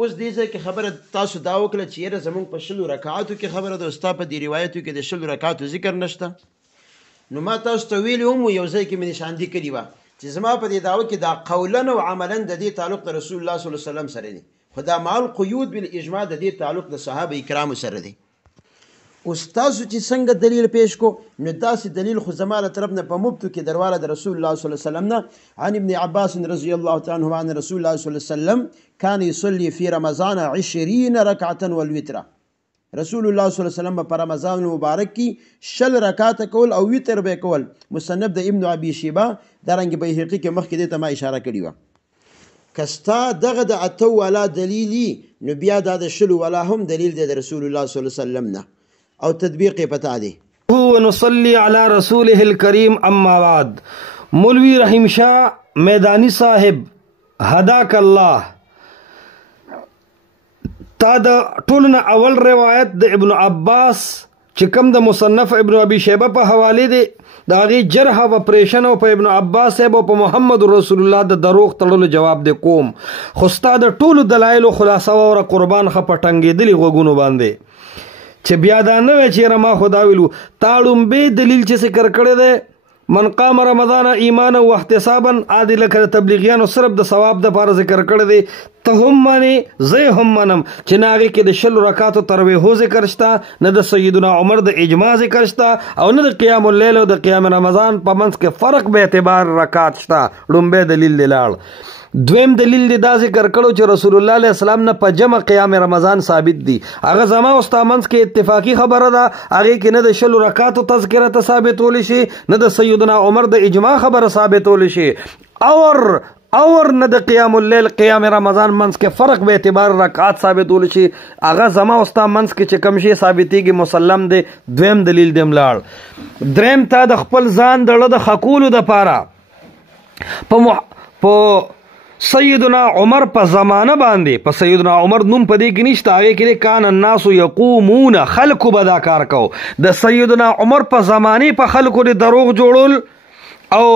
اوس دې ځای کې خبره تاسو دا وکړه چې یاره زمونږ په 100 رکعاتو کې خبره ده، ستا په دې روایتو کې د 100 رکعاتو ذکر نشته. نو ما تاسو ته ویلي هم یو ځای کې مې نشاندهي کړې وه چې زما په دې دعوه کې دا قولا او عملا د دې تعلق د رسول الله صلی الله علیه وسلم سره دی، خو دا مع القیود بالاجماع د دې تعلق د صحابه کرامو سره دی. اوس تاسو چې څنګه دلیل پیش کو نو داسې دلیل خو زما له طرف نه په مبتو کې درواله د رسول الله صلی الله علیه وسلم نه عن ابن عباس رضی الله تعالی عنه عن رسول الله صلی الله علیه وسلم كان يصلي في رمضان 20 ركعة والوتر. رسول الله صلی الله علیه وسلم په رمضان مبارک کې 10 رکعات کول او وتر به کول. مصنف د ابن ابي شيبه درنګ بهقي کې مخکې دې ته ما اشاره کړې و. کستا دغه د اتو ولا دلیلی نو بیا د 10 ولا هم دلیل دی د رسول الله صلی الله علیه وسلم نه او تطبیق پتا دی. ونصلي على رسوله الكريم اما بعد. مولوی رحیم شاه میدانی صاحب هداک الله تا د ټولنه اول روایت د ابن عباس چې کوم د مصنف ابن ابي شيبه په حواله دی د هغې جرح او اپریشن او په ابن عباس صاحب او په محمد رسول الله د دروغ تړلو جواب دی کوم، خو ستا د ټولو دلایلو خلاصه وره قربان ښه په ټنګېدلي غوږونو باندې چې بیا دا نه وی چې ما خدا ویلو تا ړومبې دلیل چې ذکر کړی دی من قام رمضان ایمانا واحتسابا عادي لکه تبلیغیانو صرف د ثواب دپاره ذکر کړی دی. ته هم منې زه هم منم چې نه هغې کې د 100 رکعاتو ترویحو ذکر شته، نه د سیدنا عمر د اجماع ذکر شته او نه د قیام اللیل او د قیام رمضان په منځ کې فرق به اعتبار رکعات شته. ړومبی دلیل دی لاړ. دویم دلیل دی دا ذکر کړو چې رسول الله علیه السلام نه په جمع قیام رمضان ثابت دی. هغه زما او ستا منځ کې اتفاقی خبره ده، هغې کې نه د 100 رکعاتو تذکره ته ثابتولی شي، نه د سیدنا عمر د اجماع خبره ثابتولی شي اور نه د قیام اللیل قیام رمضان منځ کې فرق به اعتبار رکعات ثابتولی شي. هغه زما او ستا منځ کې چې کوم شی ثابتېږي مسلم دی. دویم دلیل دی ملاړ. دریم تا د خپل ځان د ړه د ښکولو دپاره په سیدنا عمر په زمانه باندې په سیدنا عمر نوم په دې کې نشته، هغې کې کان الناس یقومون خلکو به دا کار کو. د سیدنا عمر په زمانې په خلکو د دروغ جوړول او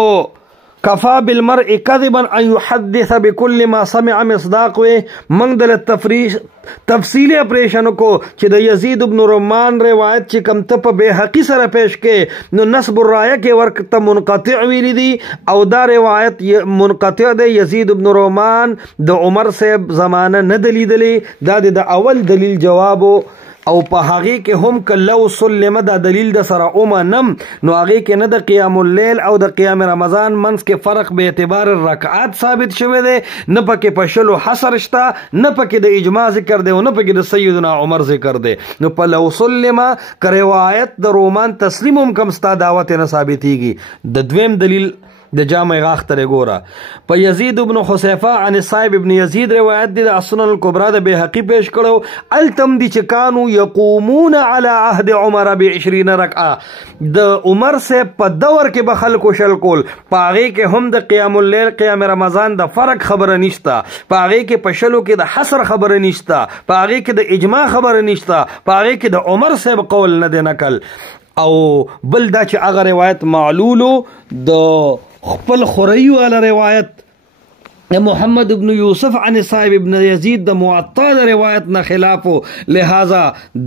کفا بالمرء کذبا ان يحدث بكل ما سمع مصداق وی منگ دل تفصیلی اپریشن کو چې د یزید ابن رومان روایت چې کم ته په بے حقی سره پیش کې نو نسب الرایه کې ورک ته منقطع ویلی دی او دا روایت منقطع دی. یزید ابن رومان د عمر صاحب زمانه نه دلیدلی، دا د اول دلیل جوابو او په هغې کې هم که لو سلمه دا دلیل د سره ومنم نو هغې کې نه د قیام اللیل او د قیام رمضان منځ کې فرق به اعتبار رکعات ثابت شوی دی، نه پکې په 100 حصر شته، نه پکې د اجماع ذکر دی او نه پکې د سیدنا عمر ذکر دی. نو په لو سلمه که روایت د رومان تسلیم هم کم ستا دعوت نه ثابتېږي. د دویم دلیل د جامع غاخ ترې ګوره په یزید ابن حذیفه عن صاحب ابن یزید روایت دی د السنن الکبرى د بهقي پیش کړو التم دی چې کانو یقومون علی عهد عمر ب20 رکعه د عمر سے په دور کې به خلکو شل کول، په هغې کې هم د قیام اللیل قیام رمضان د فرق خبره نشته، په هغې کې په شلو کې د حصر خبره نشته، په هغې کې د اجماع خبره نشته، په هغې کې د عمر صاحب قول نه دی نقل. او بل دا چې هغه روایت معلولو د خپل خوری والا روایت محمد ابن یوسف عن صاحب ابن یزید د معطا د روایت نه خلافو، لہذا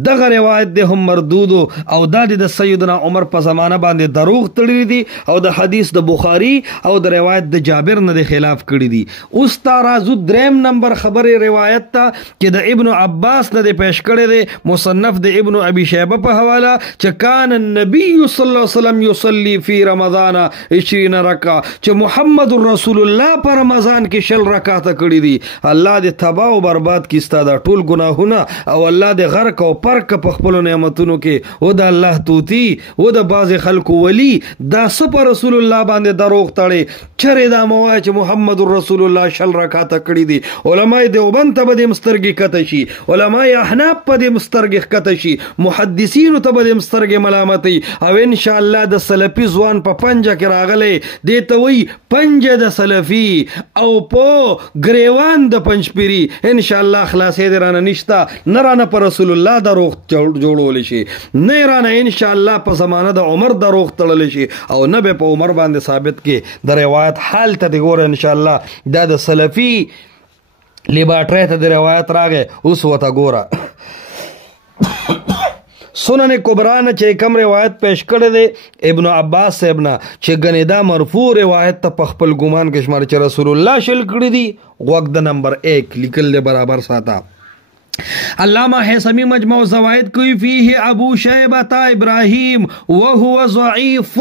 دغه روایت د هم مردودو او د سیدنا عمر په زمانه باندې دروغ تړي دي او د حدیث د بخاری او د روایت د جابر نه د خلاف کړي دي. اوس تا رازو دریم نمبر خبرې روایت ته چې د ابن عباس نه د پیش کړي دي مصنف د ابن ابي شيبه په حواله چې کان النبي صلی الله علیه وسلم یصلی فی رمضان 20 رکعه چې محمد رسول الله په رمضان کې 10 رکعاته کړي دي. الله دې تباہ او برباد کړي ستا دا ټول ګناهونه او الله دې غرق او پرک په خپلو نعمتونو کې. او د الله توتی او د بعضې خلکو ولی دا څه په رسول الله باندې دروغ تړي. چرې دا مه وایه چې محمد رسول الله 10 رکعاته کړي دي. علماء دیوبند ته به دې مسترګې کته شي، علماء احناف په دې مسترګې ښکته شي، محدثینو ته به دې مسترګې ملامتوي او انشاءالله د سلفي ځوان په پنجه کې راغلی دې ته وایي پنجه د سلفي او په گریوان د پنجپیری انشاءالله خلاصې دې رانه نشته، نه رانه په رسول الله دروغ جوړولی شي، نه رانه انشاءالله په زمانه د عمر دروغ تړلی شي او نه به په عمر باندې ثابت کې د روایت حال ته دې ګوره انشاءالله دا د سلفي لیبارټری ته د روایت راغی اوس ورته ګوره سنن کبرا نه چې کم روایت پیش کړی دی ابن عباس صاحب نه چې ګنې دا مرفوع روایت ته په خپل ګمان کې شمار چې رسول الله شل کړي دي غوږ د نمبر 1 لیکل دی برابر ساته علامہ حسمی مجموع زوائد کوئی فیہ ابو شیبہ ابراہیم وهو ضعیف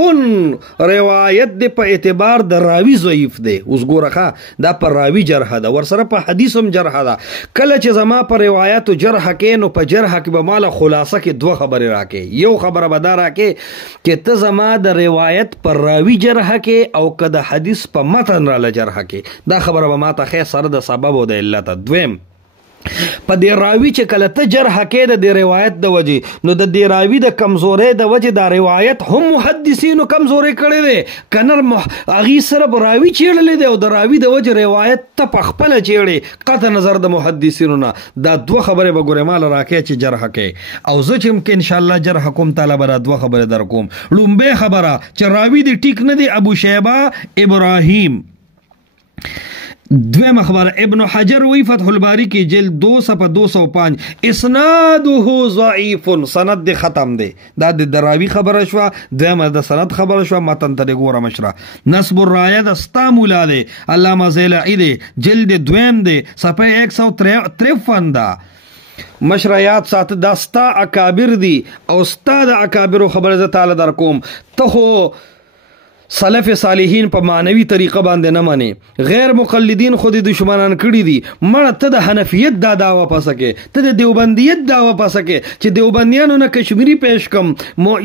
روایت دے په اعتبار د راوی ضعیف دے اوس ګورخه دا پر راوی جرح ده ور سره په حدیثم جرح ده کله چې زما پر روایت جرح کې نو په جرح کې به مال خلاصه کې دوه خبره راکې یو خبره به دا راکې چې ته زما د روایت پر راوی جرح کې او کده حدیث په متن را جرح کې دا خبره به ما ته خیر سره د سبب او د علت دویم په دې راوی چې کله ته جرح کې د روایت د وجه نو د دې راوی د کمزورۍ د وجه دا روایت هم محدثینو کمزوري کړي دي کنر اغي سره راوی چیړلې دی او د راوی د وجه روایت ته په خپل چیړي قطع نظر د محدثینو نه دا دوه خبره به ګوره مال راکې چې جرح کې او زه چې ممکن ان شاء الله جرح کوم تعالی بر دوه خبره در کوم لومبه خبره چې راوی دی ټیک نه دی ابو شیبہ ابراهیم دویم خبر ابن حجر وی فتح الباری کی جلد 205 اسناده ضعیف سند دی ختم دی دا د دراوی خبر شوا دویم د سند خبر شوا متن ته ګوره مشره نصب الرایه د استامولا دی علامه زیلعی دی جلد دویم دی صفحه 153 دا مشریات سات دا ستا اکابر دی او ستا د اکابر خبر ز تعالی در کوم ته خو سلف صالحین په معنوي طریقه باندې نه مانی غیر مقلدین خود دشمنان کړي دي مړه ته د حنفیت دا داوا پسکه ته د دیوبندیت داوا پسکه چې دیوبندیانو نه کشمیری پیش کم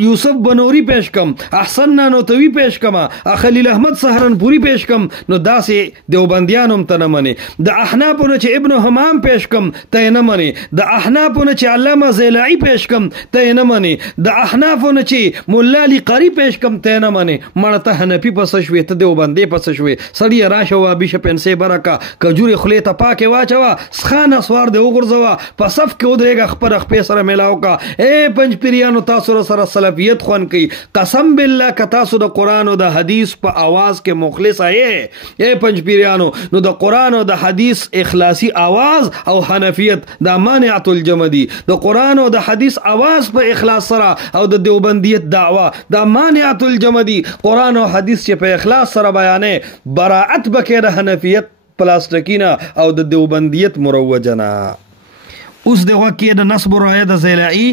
یوسف بنوری پیش کم احسن نانوتوی پیش کما خلیل احمد سهارنپوری پیش کم نو داسې دیوبندیانو ته نه مانی د احنافونو چې ابن حمام پیش کم ته نه مانی د احنافونو چې علامه زیلعی پیش کم ته نه مانی د احنافونو چې مولا علی قاری پیش کم ته نه مانی مړه حنفی پس شوی ته دیوبندې پس شوی سړی راشه وا بشپ انسه برکا کجوري خلی ته پاکه واچوا سخانه سوار دی وګرځوا په صف کې ودرېګه خپل خپې سره ملاو کا اے پنځ پیریانو تاسو سره سلفیت خوان کوي قسم بالله ک تاسو د قران او د حدیث په आवाज کې مخلص اے پنځ پیریانو نو د قران او د حدیث اخلاصي आवाज او حنفیت د مانعه الجمع دي د قران او د حدیث आवाज په اخلاص سره او د دیوبندیت دعوا د مانعه الجمع دي قران حدیث چې په اخلاص سره بیانې براءت بکې د حنفیت پلاستیکینا او د دیوبندیت مروجنا اوس دغه کې د نصب رایه د زیلعی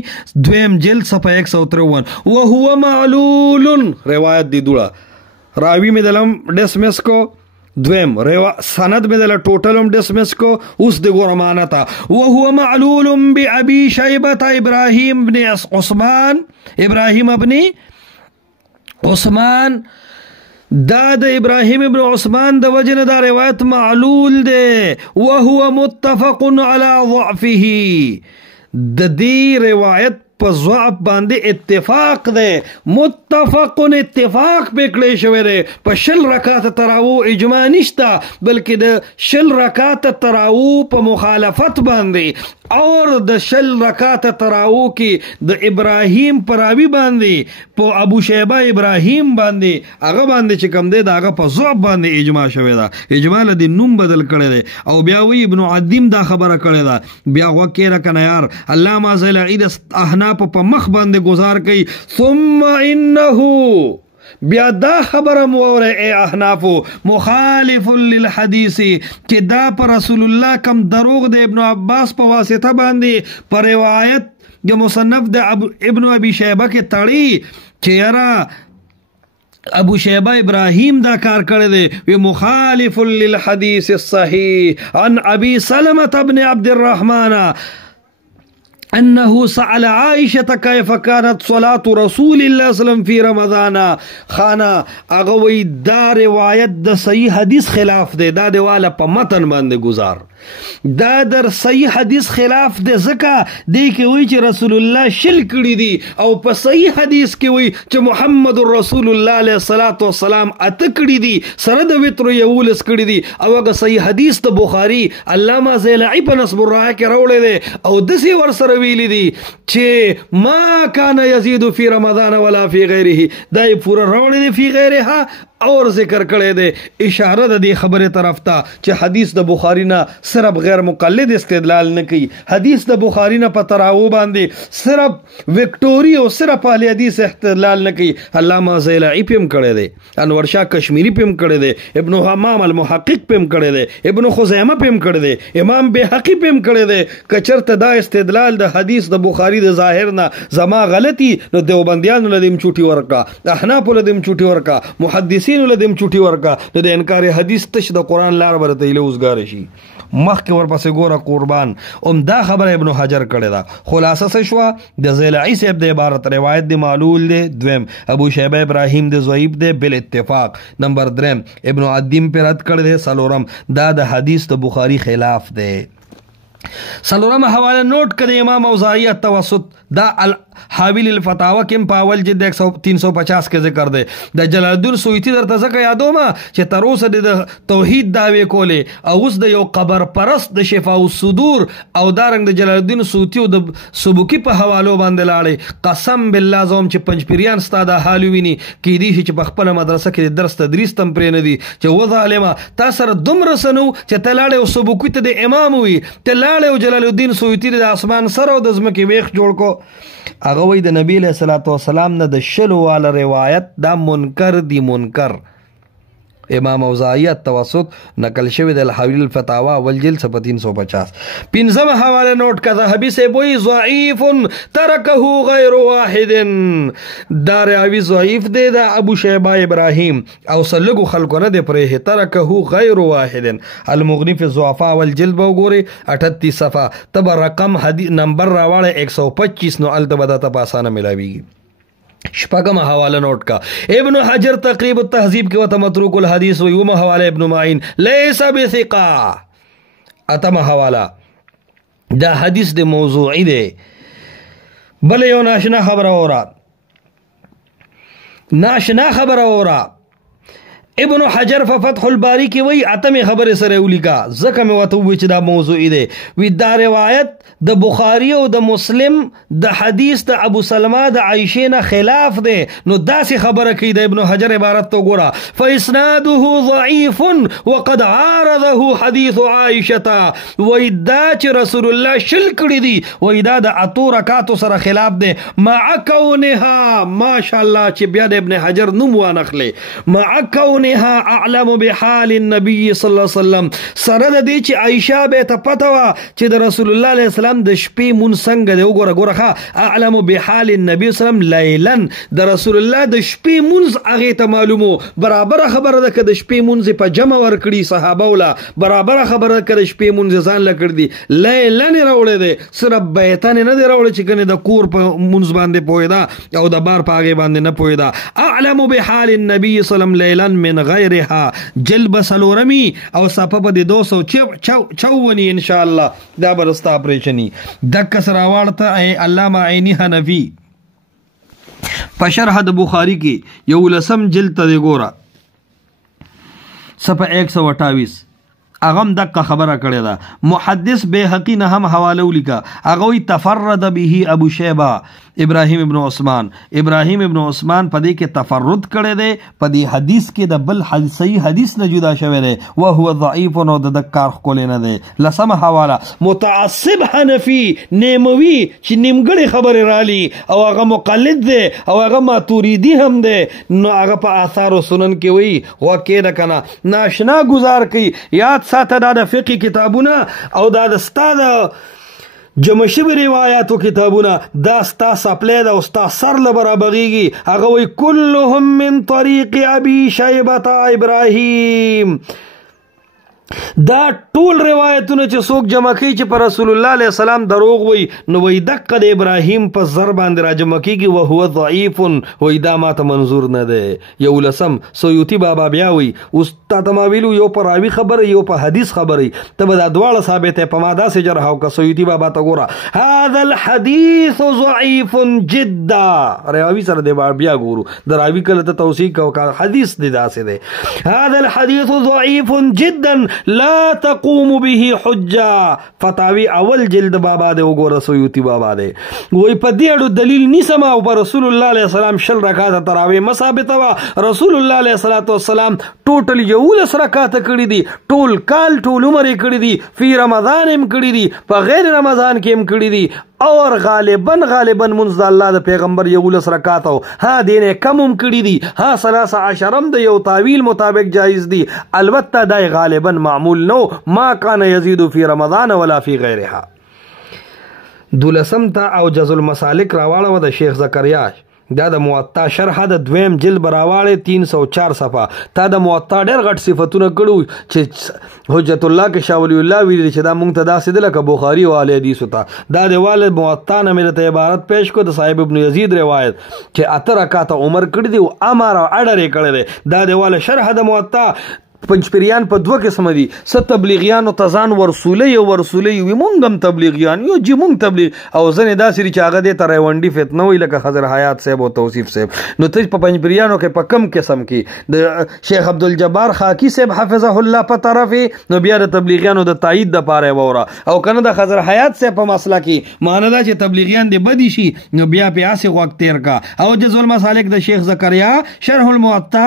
دویم جلد صفحه 153 وهو معلول روایت دی دوړه راوی می دلم ډسمس کو دویم سند می دل ټوټلم ډسمس کو اوس د ګورمانتا وهو معلول بابي شيبه ابراهيم بن عثمان ابراهيم ابن عثمان دا د ابراهیم ابن عثمان د وجنه دا روایت معلول ده وهو متفق على ضعفه د دې روایت په ضعف باندې اتفاق ده متفق اتفاق پکړې شوی ده په شل رکعات تراو اجماع نشتا بلکې د شل رکعات تراو په مخالفت باندې اور د شل رکعات تراو کې د ابراهیم پراوی باندې په ابو شیبہ ابراهیم باندې هغه باندې چې کم دی دا هغه په ضعف باندې اجماع شوی ده اجماع له نوم بدل کړی دی او بیا وی ابن عدیم دا خبره کړی ده بیا وکړه کنه یار علامه زیلعی د احناف په مخ باندې گزار کوي ثم انه بیا دا خبره موره اے احناف مخالف للحدیث چې دا پر رسول الله کم دروغ د ابن عباس په واسطه باندې پر روایت د مصنف د ابن ابي شيبه کې تړي چې یاره ابو شیبہ ابراهیم دا کار کړی دی وی مخالف للحدیث الصحیح عن ابي سلمة بن عبد الرحمن انه سأل عائشة كيف كانت صلاة رسول الله صلى الله عليه وسلم في رمضان خانا اغوی دا روایت د صحیح حدیث خلاف دی دا دیواله په متن باندې گزار دا در صحیح حدیث خلاف دی ځکه دی کې وی چې رسول الله شل کړي دي او په صحیح حدیث کې وی چې محمد رسول الله علیه الصلاۃ والسلام اته کړي دي سره د وتر یولس کړي دي او هغه صحیح حدیث د بخاری علامه زیلعی په نصب الرایه کې راوړی دی او دسی ور سره ویلی دي چې ما کان یزيد فی رمضان ولا فی غیره دای پورا راوړی دی فی غیرها اور ذکر کړی دی اشاره د دې خبره طرف ته چې حدیث د بخاری نه صرف غیر مقلد استدلال نه کوي حدیث د بخاری نه په تراو باندې صرف وکټوري او صرف اهل حدیث استدلال نه کوي علامه زیلعی پم کړی دی انور شاه کشمیری پم کړی دی ابن حمام المحقق پم کړی دی ابن خزیمه پم کړی دی امام بهقی پم کړی دی کچرته دا استدلال د حدیث د بخاری د ظاهر نه زما غلطی نو دیوبندیانو لدیم چوټي ورکا احناف لدیم چوټي ورکا محدثین لدیم چوټي ورکا د انکار حدیث تش د قران لار برته لوزګار شي مخکې ورپسې ګوره قربان دا خبره ابن حجر کړی دا خلاصه څه شوه د زیلعی صاحب د عبارت روایت دی معلول دی دویم ابو شیبه ابراهیم د ضعیف دی بل اتفاق نمبر دریم ابن عدیم پر رد کړی دی سلورم دا د حدیث د بخاری خلاف دی سلورم حواله نوٹ کړئ امام اوزاعی التوسط دا حاویل الفتاوا کې په اول جلد 350 کې ذکر دی د جلال الدین سویتی درته ځکه یادوم چې تر اوسه د توحید دعوی کولې او اوس د یو قبر پرست د شفاء الصدور او دارنګ د جلال الدین سویتی او د سبکی په حوالو باندې لاړې قسم بالله زوم چې پنځپیریان ستاده حال ویني کې دي چې په خپل مدرسه کې درس تدریس تم پرې نه دي چې و ظالما تاسو سره دومره سنو چې تلاړې او سبکی ته د امام وي تلاړې او جلال الدین سویتی د اسمان سره او د ځمکې ویخ جوړ کو هغه وی د نبی له صلوات و سلام نه د شلو والا روایت دا منکر دی منکر امام اوزاعی التوسط نقل شوی د الحاویل الفتاوا اول جلد 350 پنځم حواله نوٹ کا ذهبی سے بوئی ضعیف ترکه غیر واحد دا راوی ضعیف دی دا ابو شیبه ابراهیم او سلګو خلکو نه دی پرې ترکه غیر واحد المغنی فی الضعفاء اول جلد وګوري 38 صفحه تب رقم حدیث نمبر راوړی 125 نو التبدا تاسانه ملاویږي شپږم حواله نوٹ کا ابن حجر تقریب التهذیب کې وته متروک الحدیث و یوم حواله ابن معین لیس بثقه اتم حواله دا حدیث د موضوعی دی بل یو ناشنا خبره اورا ابن حجر فتح الباری کی وی اتم خبر سره ولیکا زکه مې وته وی چې دا موضوعی دی وی دا روایت د بخاری او د مسلم د حدیث د ابو سلمہ د عائشہ نه خلاف دی نو داسې خبره کوي د ابن حجر عبارت تو ګوره فاسناده ضعیف وقد عارضه حدیث عائشہ وی دا چې رسول الله شل کړی دی وی دا د اتو رکعاتو سره خلاف دی مع کونها ماشاءالله چې بیا د ابن حجر نوم وانخلې مع کونها اعلم بحال النبي صلی الله علیه وسلم سره د دې چې عائشہ به ته پته وا چې د رسول الله علیه السلام د شپې مون څنګه دی وګوره اعلم بحال النبي صلی الله علیه وسلم لیلا د رسول الله د شپې مونز هغه ته معلومو برابر خبره ده که د شپې مونز په جمع ور کړی صحابه ولا برابر خبره ده که د شپې مونز ځان ل کړ دی لیلا نه راوړی دی صرف بیتان نه دی راوړی چې کنه د کور په مونز باندې پویدا او د بار پاګې باندې نه پویدا اعلم بحال النبي صلی الله علیه وسلم لیلا من غیرها جلب سلورمی او صفه د 254 ان شاء الله دا برستا اپریشنی دک سره واړته علامه عینی حنفی په شرح د بخاری کې یو لسم جلد ته ګوره صفه 128 اغم دک خبره کړی دا محدث بیهقی نه هم حواله ولیکا اغه تفرد به ابو شیبه ابراهیم ابن عثمان په دې کې تفرد کړی دی په دې حدیث کې د بل صحیح حدیث نه جدا شوی دی او هو ضعیف نو د کار خول نه دی لسم حواله متعصب حنفی نیموی چې نیمګړی خبره رالی او هغه مقلد دی او هغه ماتوریدی هم دی نو هغه په آثار او سنن کې وی وکړه کنه ناشنا گزار کوي یاد ساته د فقه کتابونه او د استاد جمع شوی روایاتو کتابونه دا ستا سپلی دا ستا سر لبرابغیږي هغه وی کلهم من طریق ابي شیبه ابراهیم دا ټول روایتونه چې څوک جمع کوي چې پر رسول الله علیه السلام دروغ وي نو وی دقه د ابراهیم په زر باندې را جمع کیږي او هو ضعیف وی دا ماته منظور نه ده یو لسم سیوطی بابا بیا وی استاد ما ویلو یو پر راوی خبره یو په حدیث خبره ته به دا دواړه ثابت په ماده سي جرح او سیوطی بابا ته ګوره هذا الحديث ضعيف جدا راوی سره دی بیا ګورو د راوی کله ته توثیق او حدیث دی داسې دی هذا الحديث ضعيف جدا لا تقوم به حجه. فتاوی اول جلد بابا دے وګوره سیوطی بابا دے وای په دې اړه دلیل نیسم او پر رسول الله علیه السلام شل رکعات تراوی مثابته وا. رسول الله علیه السلام ټوټل 11 رکعات کړی دي، ټول کال ټول عمر کړی دي، فی رمضان هم کړی دي، په غیر رمضان کې هم کړی دي، اور غالبا منځ الله د پیغمبر 11 رکعات او ها دینه کم هم کړی دي، ها 13 د یو تعویل مطابق جایز دي، البته دای غالبا معمول نو ما کان یزيد فی رمضان ولا فی غیرها. دولسم تا او جز المسالک راواړه د شیخ زکریا دا د موطا شرح د دویم جلد براواړه 304 صفحه. تا د موطا ډېر غټ صفاتونه کړو چې حجت الله کې شاه ولی الله ویل چې دا مونږ ته داسې د لکه بخاری او اهل حدیث ته دا د والد موطا نه مې ته عبارت پیش کو د صاحب ابن یزید روایت چې 8 رکعات عمر کړی دی او امر او اډر کړی دی. دا د والد شرح د موطا پنځپریان په دوه قسم دي، ست تبلیغیان او تزان ورسولی وی مونږ هم تبلیغیان یو جی مونږ تبلیغ او ځنې داسې چې هغه دې تر ونډي فتنه وي لکه خضر حیات صاحب او توصیف صاحب. نو ته په پنځپریانو کې په کم قسم کې د شیخ عبدالجبار خاکی صاحب حفظه الله په طرف نو بیا د تبلیغیانو د تایید د پاره وره او کنه د خضر حیات صاحب په مسله کې معنی دا چې تبلیغیان دې بدی شي نو بیا په اسه وخت تیر کا. او جز المسالک د شیخ زکریا شرح الموطا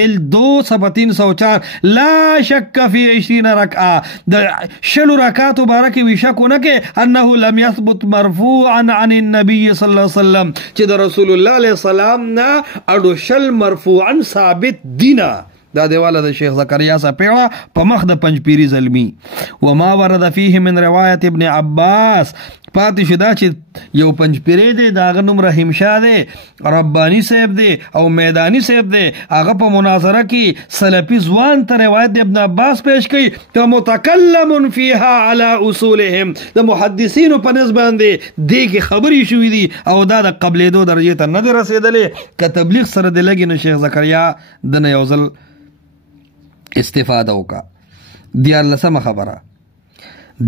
جلد 2 صفحه 304 لا شک فی 20 رکعه د شلو رکعات مبارک وی شک نه کې انه لم يثبت مرفوعا عن النبي صلی الله علیه وسلم چې د رسول الله علیه السلام نه اډو شل مرفوعا ثابت دینا. دا دیواله د شیخ زکریا سپیړه په مخ د پنځپيري زلمی. وما ورد فيه من روایت ابن عباس پاتې شدا چې یو پنځپيري دی داغه نوم رحیم شاه دی ربانی صاحب دی او میدانی صاحب دی هغه په مناظره کې سلفي ځوان ته روایت د ابن عباس پیش کړي ته متکلم فيها على اصولهم د محدثینو په نسبت باندې دې کې خبرې شوې دي او دا د قبلېدو درجه ته نه رسیدلې ک تبلیغ سره د لګي نو شیخ زکریا د نه یوزل استفاده وکا. دیار لسمه خبره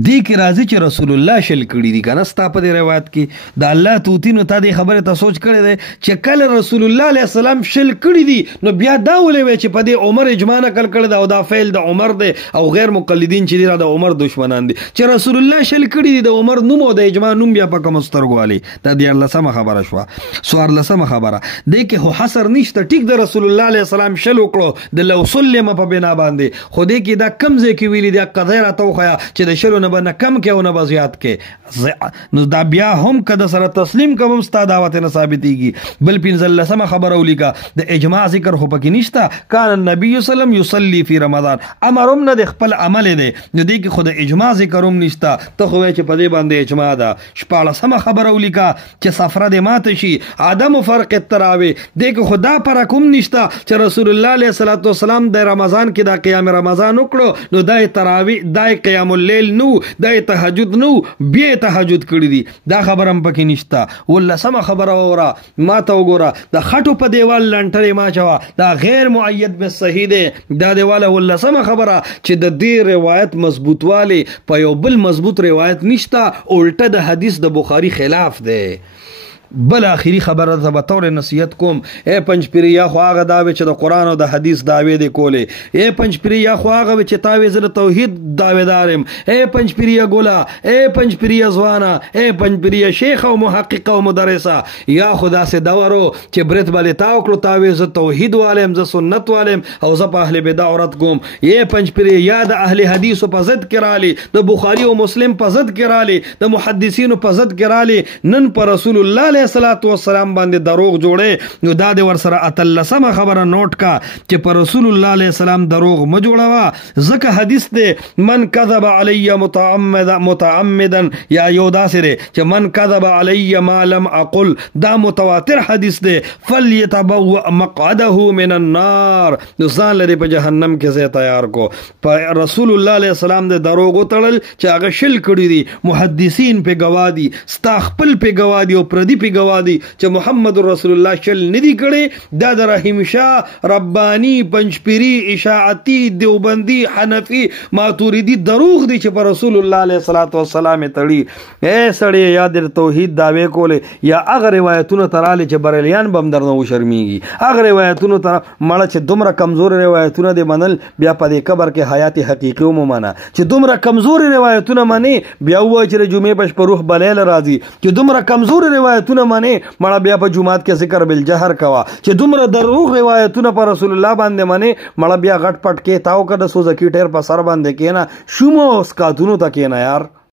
دی کی راځي چې رسول الله شل کړي دي کنه ستا په روایت کې د الله توتینو ته دی خبره ته سوچ کړي دي چې کله رسول الله علیه السلام شل کړي دي نو بیا دا ولې چې په دې عمر اجماع نه کړ دا او دا فعل د عمر دی او غیر مقلدین چې دی د عمر دشمنان دي چې رسول الله شل کړي دي د عمر نوم او د اجماع نوم بیا په کوم سترګوالي. دا دی لسمه خبره شو. سوار لسمه خبره دی کې هو حصر نشته ټیک د رسول الله علیه السلام شل وکړو د لو سلم په بنا باندې خو دې کې دا کم ځای کې ویلي دی قضیه توخیا چې د شل نه بنه کم کې او نه بزیات کې نو دا بیا هم کده سره تسلیم کوم ستا دعوت نه ثابتېږي. بل پنځل لسمه خبره ولیکا د اجماع ذکر خو پکې نشته. کان النبي صلی الله علیه وسلم یصلی فی رمضان امرهم نه د خپل عمل دی نو دې کې خود اجماع ذکر هم نشته ته خو چې په دې باندې اجماع ده. شپاړسمه خبره ولیکا چې سفره د ماته شي عدم فرق التراوی دې کې خدا پر کوم نشته چې رسول الله علیه الصلوۃ والسلام د رمضان کې د قیام رمضان وکړو نو دای تراوی دای قیام الليل نو دای تهجد نو بیا تهجد کړی دي دا خبره هم پکې نشته. ولا سم خبره وره ما ته وګوره د خټو په دیوال لنټرې ما چوا دا غیر مؤید به صحیح دی دا دیواله ولا سم خبره چې د دې روایت مضبوط والی په یو بل مضبوط روایت نشته الټه د حدیث د بخاری خلاف دی. بل اخیری خبره ته به طور نصیحت کوم اے پنځپیریا خو هغه داوی چې د قران او د حدیث داوی دی کولې اے پنځپیریا خو هغه چې تاوی زره توحید داویدارم اے پنځپیریا ګولا اے پنځپیریا ځوانا اے پنځپیریا شیخ او محقق او مدرسه یا خدا سے داورو چې برت باندې تاو کړو تاوی ز توحید والم ز سنت والم او ز په اهل بدع عورت کوم اے پنځپیریا یا د اهل حدیث په ضد کرالی د بخاری او مسلم په ضد کرالی د محدثینو په ضد کرالی نن پر رسول الله صلوات و سلام باندې دروغ جوړه نو دا د ور سره اتلسمه خبره نوٹ کا چې پر رسول الله علیه السلام دروغ م جوړوا ځکه حدیث دی من کذب علی متعمدا یا یو داسره چې من کذب علی ما لم اقل دا متواتر حدیث دی فلیتبوأ مقعده من النار نو ځان لري په جهنم کې ځای تیار کو پر رسول الله علیه السلام د دروغ تړل چې هغه شل کړی دي محدثین په گواهی ستا خپل په گواهی او پردي پی گوا دی چې محمد رسول الله شل ندی کړي دا د رحیم شاه ربانی پنځپيري اشاعتی دیوبندی حنفی ماتوریدی دروغ دی چې پر رسول الله علیه الصلاۃ والسلام تړي اے سړی یاد توحید داوی کوله یا هغه روایتونو تراله چې بریلیان بم درنه و شرمېږي هغه روایتونو تر مړه چې دومره کمزور روایتونه دی منل بیا په دې قبر کې حیات حقیقي ومنه چې دومره کمزور روایتونه منی بیا وای چې جمعې بش په روح بلیل راځي چې دومره کمزور روایتونه منی مړه بیا په جمعات کې ذکر بالجهر کوا چې دومره دروغ روایتونه پر رسول الله باندې منی مړه بیا غټ پټ کې تاو کده سوزکی ټیر په سر باندې کینا شومو اس کا دونو تکینا یار